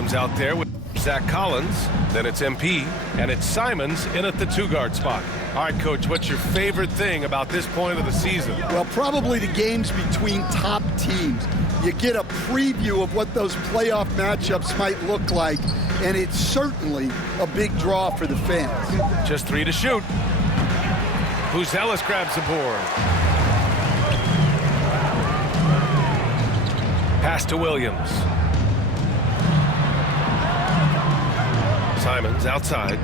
Williams out there with Zach Collins. Then it's MP, and it's Simons in at the 2-guard spot. All right, Coach, what's your favorite thing about this point of the season? Well, probably the games between top teams. You get a preview of what those playoff matchups might look like, and it's certainly a big draw for the fans. Just 3 to shoot. Buzelis grabs the board. Pass to Williams. Simons outside.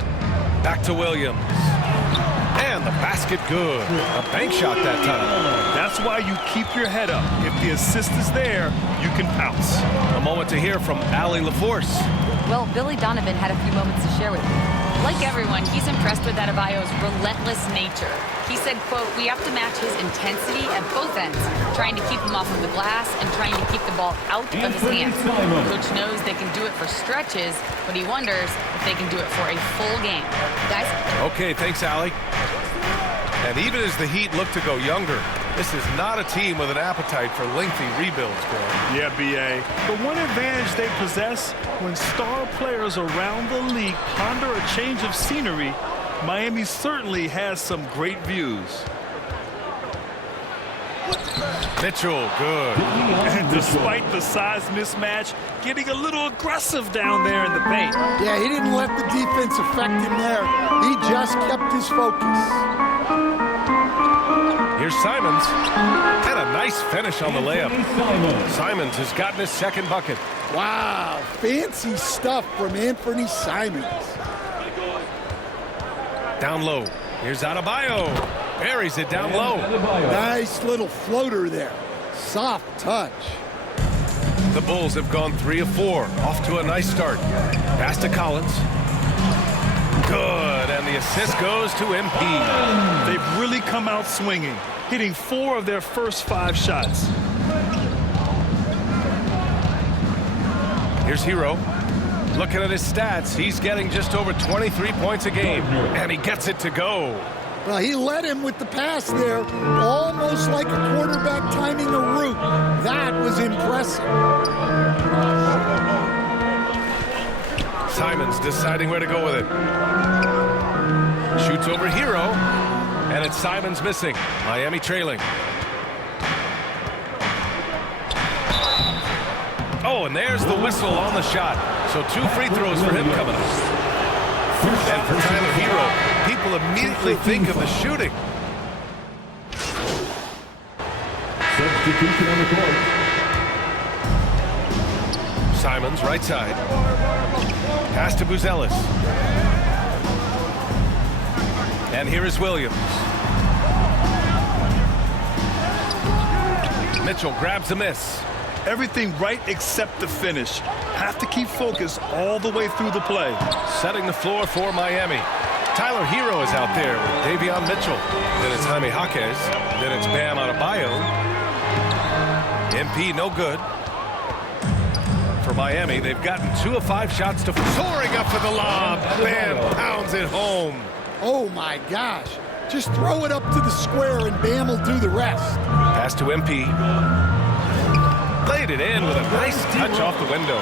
Back to Williams. And the basket good. A bank shot that time. That's why you keep your head up. If the assist is there, you can pounce. A moment to hear from Allie LaForce. Well, Billy Donovan had a few moments to share with me. Like everyone, he's impressed with Adebayo's relentless nature. He said, quote, "We have to match his intensity at both ends, trying to keep him off of the glass and trying to keep the ball out of his hands." Coach knows they can do it for stretches, but he wonders if they can do it for a full game. Guys? Okay, thanks, Allie. And even as the Heat look to go younger, this is not a team with an appetite for lengthy rebuilds, Graham. Yeah, B.A. The one advantage they possess, when star players around the league ponder a change of scenery, Miami certainly has some great views. Mitchell, good. And despite the size mismatch, getting a little aggressive down there in the paint. Yeah, he didn't let the defense affect him there. He just kept his focus. Here's Simons. And a nice finish on the layup. Simons has gotten his second bucket. Wow, fancy stuff from Anthony Simons. Down low. Here's Adebayo. Buries it down low. Nice little floater there. Soft touch. The Bulls have gone 3 of 4. Off to a nice start. Pass to Collins. Good, and the assist goes to MP. They've really come out swinging, hitting 4 of their first 5 shots. Here's Hero. Looking at his stats, he's getting just over 23 points a game, and he gets it to go. Well, he led him with the pass there, almost like a quarterback timing a route. That was impressive. Simons deciding where to go with it. Shoots over Hero, and it's Simons missing. Miami trailing. Oh, and there's the whistle on the shot. So 2 free throws for him coming up. And for Tyler Hero, people immediately think of the shooting. Substitution on the court. Simons, right side. Pass to Buzelis. And here is Williams. Mitchell grabs a miss. Everything right except the finish. Have to keep focus all the way through the play. Setting the floor for Miami. Tyler Hero is out there with Davion Mitchell. Then it's Jaime Jaquez. Then it's Bam Adebayo. MP no good. For Miami, they've gotten 2 of 5 shots to soaring up for the lob. Bam pounds it home. Oh my gosh. Just throw it up to the square and Bam will do the rest. Pass to MP. Laid it in with a nice touch off the window.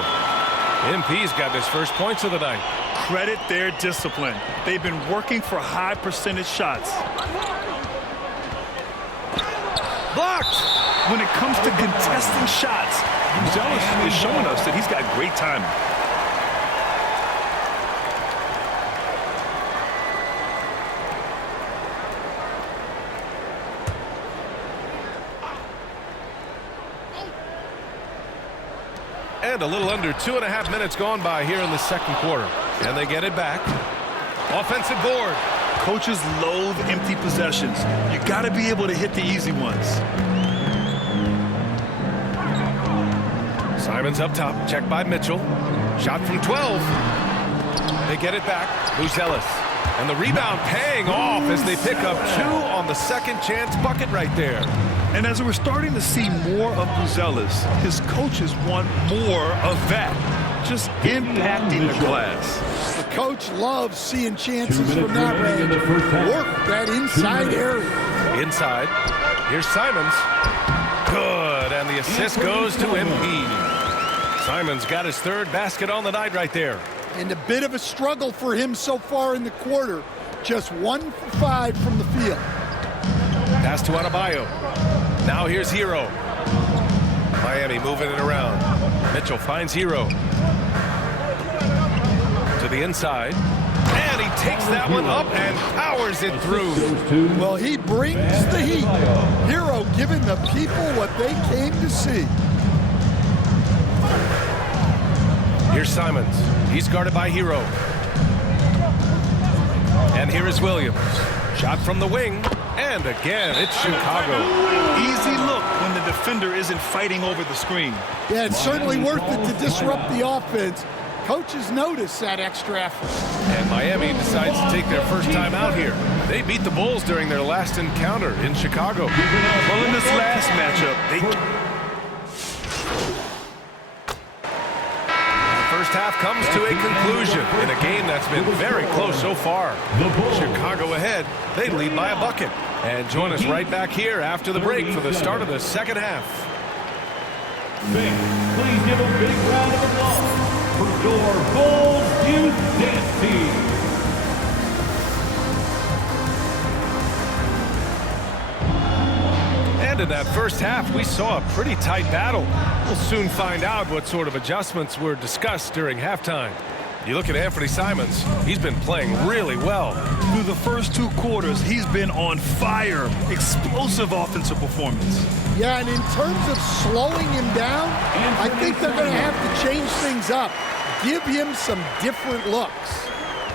MP's got his first points of the night. Credit their discipline. They've been working for high percentage shots. Blocked! When it comes to contesting shots, Buzelis is showing us that he's got great timing. And a little under 2.5 minutes gone by here in the second quarter. And they get it back. Offensive board. Coaches loathe empty possessions. You got to be able to hit the easy ones. Simons up top. Checked by Mitchell. Shot from 12. They get it back. Buzelis. And the rebound paying off as they pick up 2 on the second chance bucket right there. And as we're starting to see more of Buzelis, his coaches want more of that. Just impacting the glass. The coach loves seeing chances from that range. Work that inside area. Inside. Here's Simons. Good. And the assist goes to MP. Simons got his third basket on the night right there. And a bit of a struggle for him so far in the quarter. Just 1 for 5 from the field. Pass to Adebayo. Now here's Hero. Miami moving it around. Mitchell finds Hero. To the inside. And he takes that one up and powers it through. Well, he brings the heat. Hero giving the people what they came to see. Here's Simons. He's guarded by Hero. And here is Williams. Shot from the wing. And again, it's Chicago. Easy look when the defender isn't fighting over the screen. Yeah, it's certainly worth it to disrupt the offense. Coaches notice that extra effort. And Miami decides to take their first time out here. They beat the Bulls during their last encounter in Chicago. Well, in this last matchup, The first half comes to a conclusion in a game that's been very close so far. Chicago ahead. They lead by a bucket. And join us right back here after the break for the start of the second half. Please give a big round of applause for your Bulls Youth Dance Team. And in that first half, we saw a pretty tight battle. We'll soon find out what sort of adjustments were discussed during halftime. You look at Anthony Simons, he's been playing really well. through the first 2 quarters, he's been on fire. Explosive offensive performance. Yeah, and in terms of slowing him down, I think they're going to have to change things up. Give him some different looks.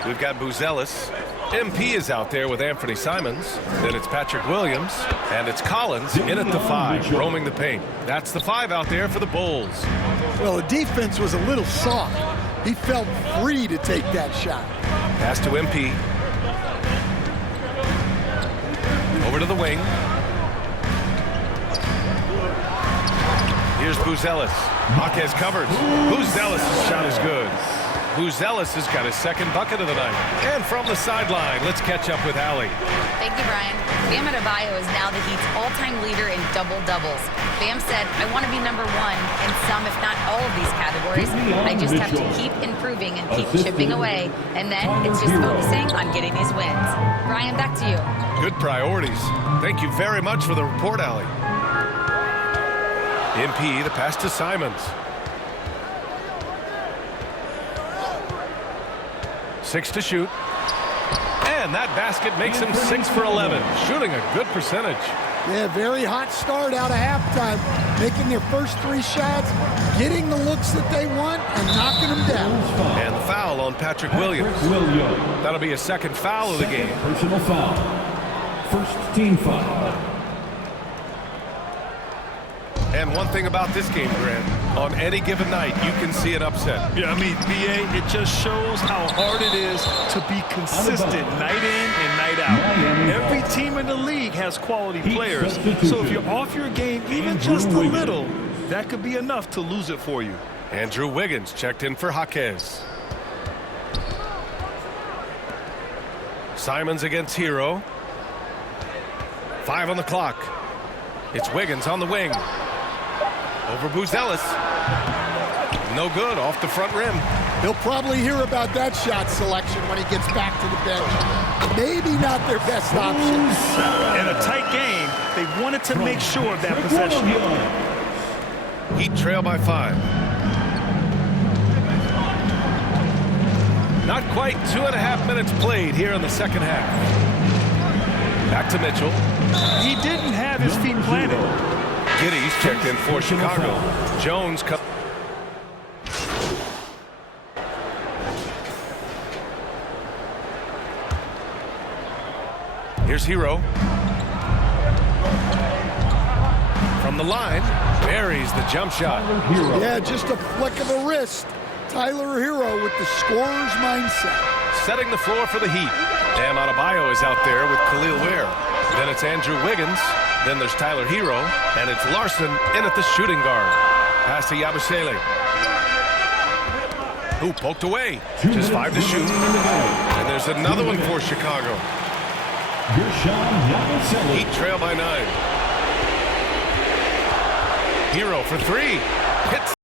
We've got Buzelis. MP is out there with Anthony Simons. Then it's Patrick Williams. And it's Collins in at the 5, roaming the paint. That's the 5 out there for the Bulls. Well, the defense was a little soft. He felt free to take that shot. Pass to MP. Over to the wing. Here's Buzelis. Jaquez covers. Buzelis' shot is good. Buzelis has got his second bucket of the night. And from the sideline, let's catch up with Allie. Thank you, Brian. Bam Adebayo is now the Heat's all-time leader in double-doubles. Bam said, I want to be number 1 in some, if not all of these categories. I just have to keep improving and keep chipping away. And then it's just focusing on getting these wins. Brian, back to you. Good priorities. Thank you very much for the report, Allie. MP, the pass to Simons. 6 to shoot. And that basket makes him 6 for 11, shooting a good percentage. Yeah, very hot start out of halftime, making their first 3 shots, getting the looks that they want, and knocking them down. And the foul on Patrick Williams. That'll be a second foul of the game. Personal foul. First team foul. And one thing about this game, Grant, on any given night, you can see an upset. Yeah, I mean, BA, it just shows how hard it is to be consistent night in and night out. Every team in the league has quality players, so if you're off your game even just a little, that could be enough to lose it for you. Andrew Wiggins checked in for Jaquez. Simons against Hero. 5 on the clock. It's Wiggins on the wing. Over Buzelis. No good, off the front rim. He'll probably hear about that shot selection when he gets back to the bench. Maybe not their best option. In a tight game, they wanted to make sure of that possession. Heat trail by 5. Not quite 2.5 minutes played here in the second half. Back to Mitchell. He didn't have his feet planted. Giddy's checked in for Chicago. Jones comes. Here's Hero. From the line, buries the jump shot. Yeah, just a flick of a wrist. Tyler Hero with the scorer's mindset. Setting the floor for the Heat. Bam Adebayo is out there with Khalil Ware. Then it's Andrew Wiggins. Then there's Tyler Hero. And it's Larson in at the shooting guard. Pass to Yabusele. Who poked away. Just 5 to shoot. And there's another one for Chicago. Heat trail by 9. Hero for 3. Hits